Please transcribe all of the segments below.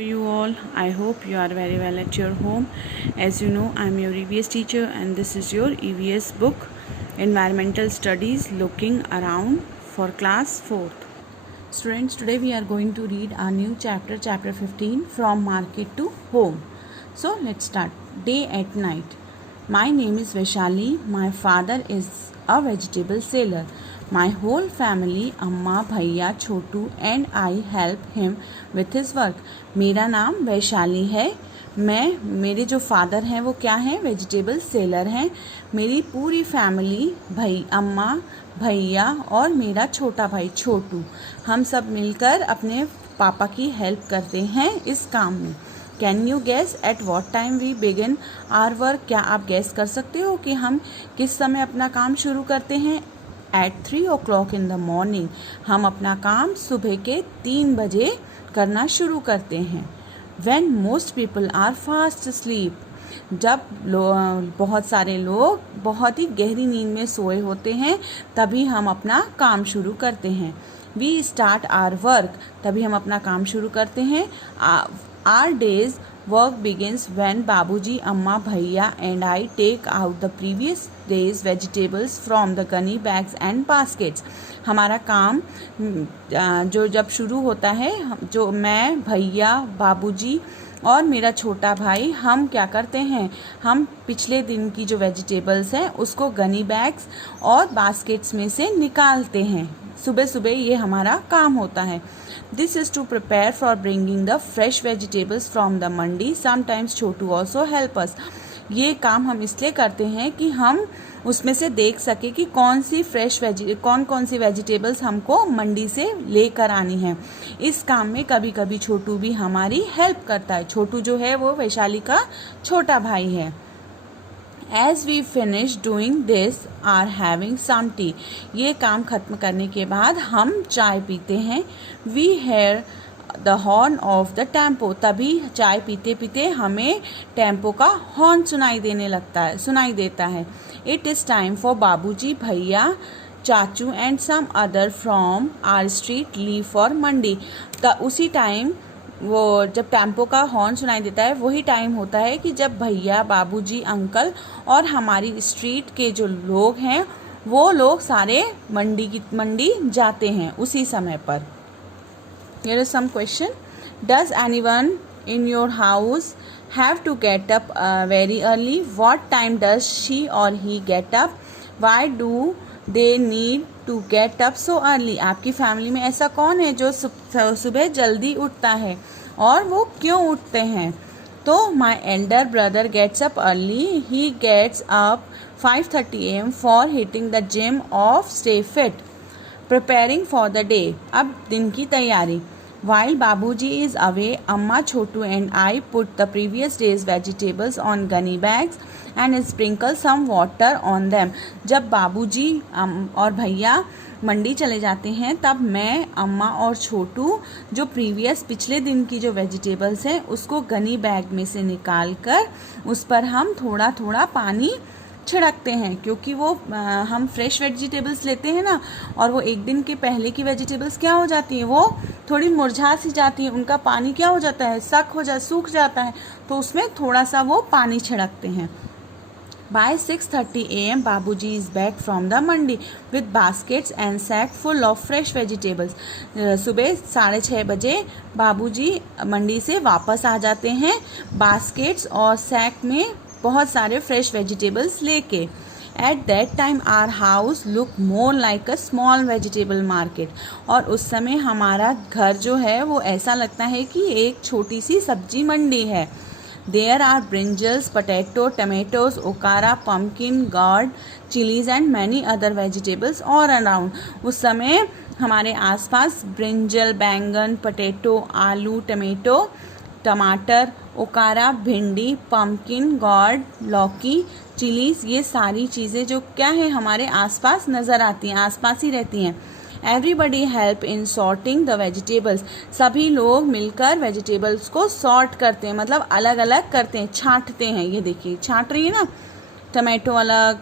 You all, I hope you are very well at your home. As you know, I am your EVS teacher and this is your EVS book, Environmental Studies Looking Around for class 4th. Students, today we are going to read a new chapter, chapter 15, From Market to Home. So let's start. Day at night. My name is Vaishali. My father is a vegetable seller. My whole family, अम्मा, भैया, छोटू and I help him with his work. मेरा नाम वैशाली है. मेरे जो father हैं वो क्या हैं? वेजिटेबल सेलर हैं. मेरी पूरी फैमिली, अम्मा, भैया और मेरा छोटा भाई छोटू, हम सब मिलकर अपने पापा की हेल्प करते हैं इस काम में. Can you guess at what time we begin our work? क्या आप गैस कर सकते हो कि हम किस समय अपना काम शुरू करते हैं? At 3 o'clock in the morning. हम अपना काम सुबह के 3 बजे करना शुरू करते हैं. When most people are fast asleep. जब बहुत सारे लोग बहुत ही गहरी नींद में सोए होते हैं तभी हम अपना काम शुरू करते हैं. We start our work. तभी हम अपना काम शुरू करते हैं. Our day's work begins when बाबूजी, अम्मा, भैया and I take out the previous day's vegetables from the gunny bags and baskets. हमारा काम जो जब शुरू होता है, जो मैं, भैया, बाबूजी और मेरा छोटा भाई, हम क्या करते हैं? हम पिछले दिन की जो वेजिटेबल्स हैं उसको गनी बैग्स और बास्केट्स में से निकालते हैं. सुबह सुबह ये हमारा काम होता है. This is to prepare for bringing the fresh vegetables from the mandi. Sometimes Chhotu also help us. ये काम हम इसलिए करते हैं कि हम उसमें से देख सके कि कौन कौन सी वेजिटेबल्स हमको मंडी से लेकर आनी है. इस काम में कभी कभी छोटू भी हमारी हेल्प करता है. छोटू जो है वो वैशाली का छोटा भाई है. As we finish doing this, are having some tea. ये काम खत्म करने के बाद हम चाय पीते हैं. We hear the horn of the tempo. तभी चाय पीते पीते हमें टेम्पो का हॉर्न सुनाई देता है. It is time for बाबूजी, भैया, चाचू and some other from our street leave for मंडी. उसी टाइम वो जब टेम्पो का हॉर्न सुनाई देता है वही टाइम होता है कि जब भैया, बाबूजी, अंकल और हमारी स्ट्रीट के जो लोग हैं वो लोग सारे मंडी जाते हैं उसी समय पर. Here is some question. Does anyone in your house have to get up very early? What time does she or he get up? Why do they need to get up so early? आपकी family में ऐसा कौन है जो सुबह जल्दी उठता है और वो क्यों उठते हैं? तो my elder brother gets up early. He gets up 5:30 a.m. for hitting the gym of stay fit, preparing for the day. अब दिन की तैयारी. While बाबूजी is away, अम्मा, छोटू and I put the previous day's vegetables on gunny bags and sprinkle some water on them. जब बाबूजी और भैया मंडी चले जाते हैं तब मैं, अम्मा और छोटू जो पिछले दिन की जो वेजिटेबल्स हैं उसको गनी बैग में से निकाल कर उस पर हम थोड़ा थोड़ा पानी छिड़कते हैं. क्योंकि वो हम फ्रेश वेजिटेबल्स लेते हैं ना, और वो एक दिन के पहले की वेजिटेबल्स क्या हो जाती हैं, वो थोड़ी मुरझा सी जाती हैं, उनका पानी क्या हो जाता है, सूख जाता है, तो उसमें थोड़ा सा वो पानी छिड़कते हैं. By 6:30 a.m. बाबूजी is back from the Mandi with baskets and sack full of fresh vegetables. सुबह 6:30 बजे बाबूजी मंडी से वापस आ जाते हैं बास्केट्स और सैक में बहुत सारे फ्रेश वेजिटेबल्स लेके. At that time our house look more like a small vegetable market. और उस समय हमारा घर जो है वो ऐसा लगता है कि एक छोटी सी सब्जी मंडी है. There are brinjals, potato, tomatoes, okara, pumpkin, gourd, chilies and many other vegetables all around. उस समय हमारे आसपास ब्रिंजल, बैंगन, पोटैटो, आलू, टमाटर, ओकारा, भिंडी, पम्पकिन, गॉर्ड, लौकी, चिलीज, ये सारी चीज़ें जो क्या है हमारे आसपास नज़र आती हैं, आसपास ही रहती हैं. Everybody help in sorting the vegetables. सभी लोग मिलकर वेजिटेबल्स को सॉर्ट करते हैं, मतलब अलग अलग करते हैं, छांटते हैं. ये देखिए छांट रही है ना, टमाटो अलग,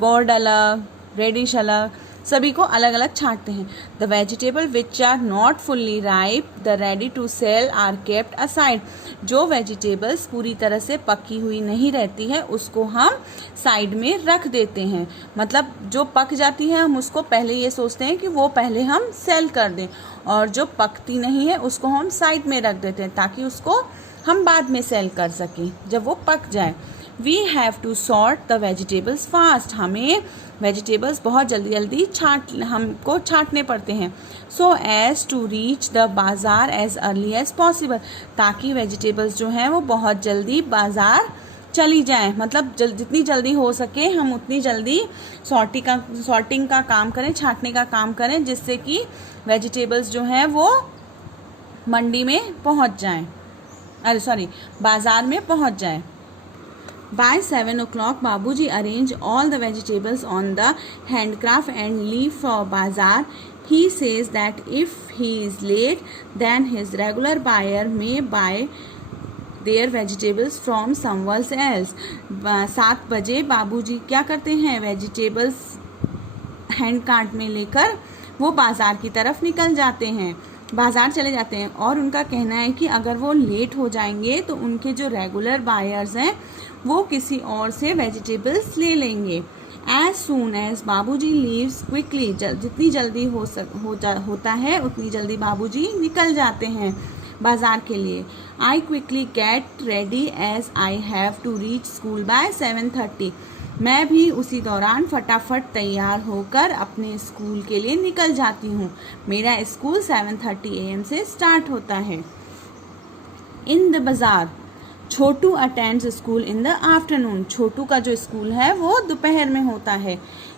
गॉर्ड अलग, रेडिश अलग, सभी को अलग अलग छांटते हैं। The vegetable which are not fully ripe the ready to sell are kept aside. जो वेजिटेबल्स पूरी तरह से पकी हुई नहीं रहती है उसको हम साइड में रख देते हैं। मतलब जो पक जाती है हम उसको पहले ये सोचते हैं कि वो पहले हम सेल कर दें, और जो पकती नहीं है उसको हम साइड में रख देते हैं ताकि उसको हम बाद में सेल कर सकें जब वो पक जाए। We have to sort the vegetables fast. हमें वेजिटेबल्स बहुत जल्दी हमको छांटने पड़ते हैं। So as to reach the bazaar as early as possible. ताकि वेजिटेबल्स जो हैं वो बहुत जल्दी बाज़ार चली जाएं। मतलब जितनी जल्दी हो सके हम उतनी जल्दी सॉर्टिंग का काम करें, छांटने का काम करें, जिससे कि वेजिटेबल्स जो हैं वो मंडी में पहुंच जाएं, बाज़ार में पहुंच जाएं। By 7 o'clock, Babuji arranged all the vegetables on the handcraft and leave for bazaar. He says that if he is late, then his regular buyer may buy their vegetables from someone else. 7 बजे बाबूजी क्या करते हैं, vegetables hand cart में लेकर वो बाज़ार की तरफ निकल जाते हैं, बाज़ार चले जाते हैं। और उनका कहना है कि अगर वो लेट हो जाएंगे तो उनके जो रेगुलर बायर्स हैं वो किसी और से वेजिटेबल्स ले लेंगे। एज सून एज बाबूजी लीव्स क्विकली, जितनी जल्दी होता है उतनी जल्दी बाबूजी निकल जाते हैं बाज़ार के लिए। I quickly get ready as I have to reach school by 7:30। मैं भी उसी दौरान फटाफट तैयार होकर अपने स्कूल के लिए निकल जाती हूँ। मेरा स्कूल 7:30 AM से स्टार्ट होता है। In the bazaar, Chhotu attends school in the afternoon. Chhotu का जो स्कूल है वो दोपहर में होता है।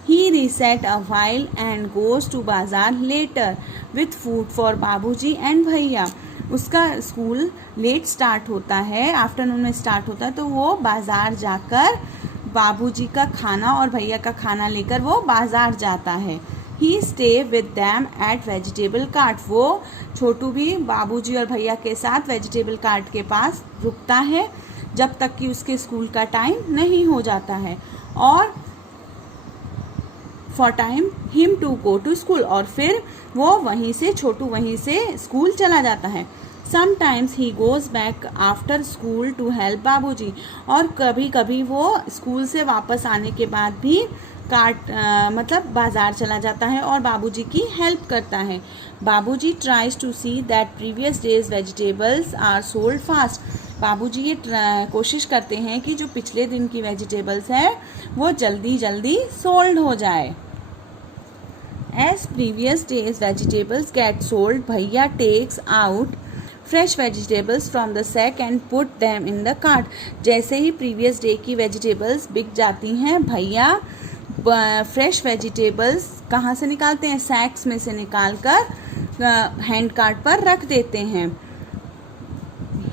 He rests a while and goes to bazaar later with food for Babuji and Bhaiya. उसका स्कूल लेट स्टार्ट होता है, आफ्टरनून में स्टार्ट होता है, तो वो बाज़ार जाकर बाबूजी का खाना और भैया का खाना लेकर वो बाज़ार जाता है। He stay with them at vegetable cart. वो छोटू भी बाबूजी और भैया के साथ वेजिटेबल कार्ट के पास रुकता है जब तक कि उसके स्कूल का टाइम नहीं हो जाता है। और for time him to go to school, और फिर वो छोटू वहीं से स्कूल चला जाता है। Sometimes he goes back after school to help Babuji. और कभी कभी वो स्कूल से वापस आने के बाद भी मतलब बाज़ार चला जाता है और बाबूजी की हेल्प करता है। Babuji tries to see that previous days vegetables are sold fast. Babuji ये कोशिश करते हैं कि जो पिछले दिन की वेजिटेबल्स है वो जल्दी जल्दी सोल्ड हो जाए। As previous days vegetables get sold, bhaiya takes out fresh vegetables from the sack and put them in the cart. जैसे ही प्रीवियस डे की वेजिटेबल्स बिक जाती हैं, भैया फ्रेश वेजिटेबल्स कहाँ से निकालते हैं, सैक्स में से निकाल कर हैंड कार्ट पर रख देते हैं।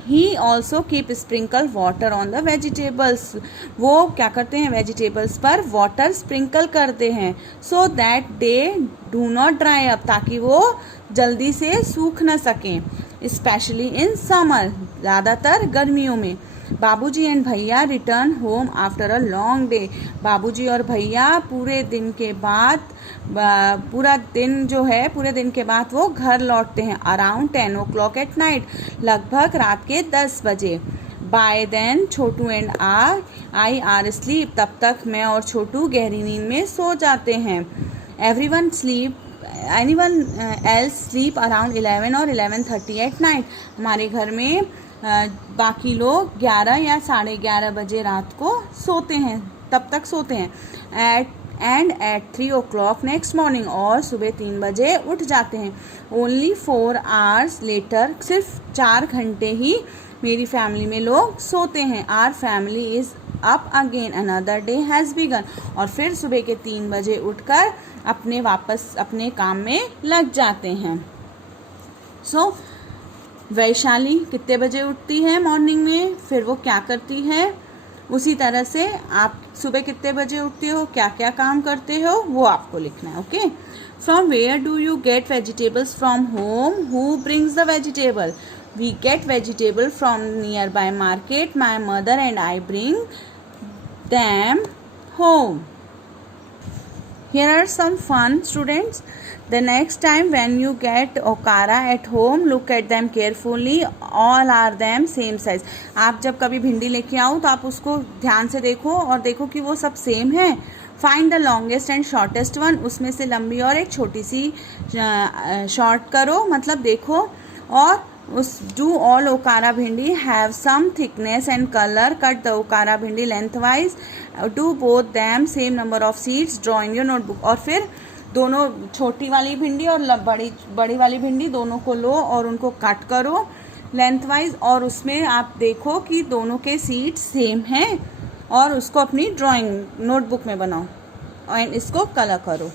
He also keep sprinkle water on the vegetables. वो क्या करते हैं, वेजिटेबल्स पर वाटर स्प्रिंकल करते हैं, so that they do not dry up, ताकि वो जल्दी से सूख न सकें। स्पेशली इन समर, ज़्यादातर गर्मियों में। बाबूजी एंड भैया return home after a long day. बाबूजी और भैया पूरे दिन के बाद वो घर लौटते हैं। अराउंड 10 o'clock एट नाइट, लगभग रात के 10 बजे। By then Chhotu and I are sleep, तब तक मैं और छोटू गहरी नींद में सो जाते हैं। एनीवन एल्स स्लीप अराउंड 11 और 11:30 एट नाइट। हमारे घर में बाकी लोग 11 या 11:30 बजे रात को सोते हैं, तब तक सोते हैं। एट 3 o'clock नेक्स्ट मॉर्निंग, और सुबह 3 बजे उठ जाते हैं। ओनली 4 hours लेटर, सिर्फ 4 घंटे ही मेरी फैमिली में लोग सोते हैं। Our family is up again, another day has begun. और फिर सुबह के 3 बजे उठकर वापस अपने काम में लग जाते हैं। सो वैशाली कितने बजे उठती है मॉर्निंग में, फिर वो क्या करती है, उसी तरह से आप सुबह कितने बजे उठते हो, क्या क्या काम करते हो, वो आपको लिखना है। Okay. From where do you get vegetables from home, who brings the vegetable. We get vegetable from nearby market, my mother and I bring them home. Here are some fun, students. The next time when you get okara at home, look at them carefully. All are them same size. आप जब कभी भिंडी लेके आओ तो आप उसको ध्यान से देखो और देखो कि वो सब सेम है. Find the longest and shortest one. उसमें से लंबी और एक छोटी सी शॉर्ट करो, मतलब देखो. और उस do all okra bhindi have some thickness and colour. Cut the okra bhindi lengthwise. Do both them same number of seeds. Draw in your notebook. और फिर दोनों छोटी वाली भिंडी और बड़ी वाली भिंडी दोनों को लो और उनको कट करो लेंथवाइज. और उसमें आप देखो कि दोनों के सीड्स सेम हैं और उसको अपनी ड्राइंग नोटबुक में बनाओ और इसको कलर करो.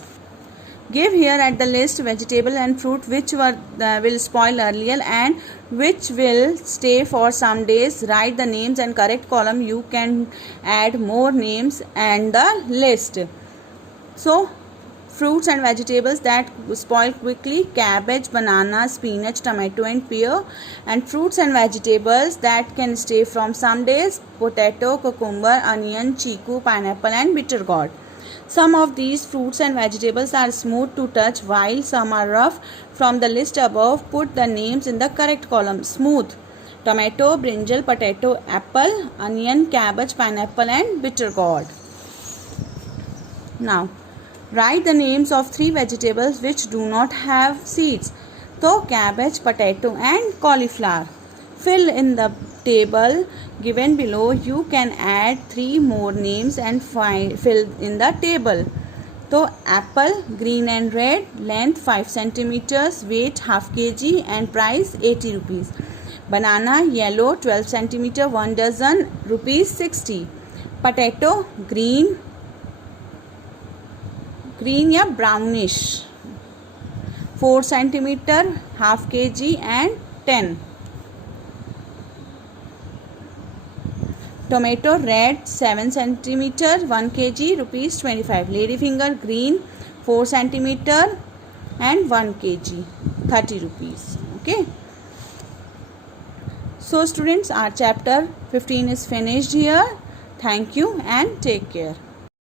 Give here at the list vegetable and fruit which will spoil earlier and which will stay for some days. Write the names and correct column. You can add more names and the list. So, fruits and vegetables that spoil quickly: cabbage, banana, spinach, tomato and pear. And fruits and vegetables that can stay from some days: potato, cucumber, onion, chiku, pineapple and bitter gourd. Some of these fruits and vegetables are smooth to touch while some are rough. From the list above, put the names in the correct column. Smooth: tomato, brinjal, potato, apple, onion, cabbage, pineapple and bitter gourd. Now, write the names of 3 vegetables which do not have seeds. So, cabbage, potato and cauliflower. Fill in the table given below. You can add 3 more names and fill in the table. So, apple, green and red, length 5 centimeters, weight half kg and price 80 rupees. Banana, yellow, 12 centimeter, 1 dozen, rupees 60. Potato, green या brownish, 4 centimeter, half kg and 10. Tomato, red, 7 centimeter, 1 kg, rupees 25. Ladyfinger, green, 4 centimeter and 1 kg, 30 rupees. Okay. So students, our chapter 15 is finished here. Thank you and take care.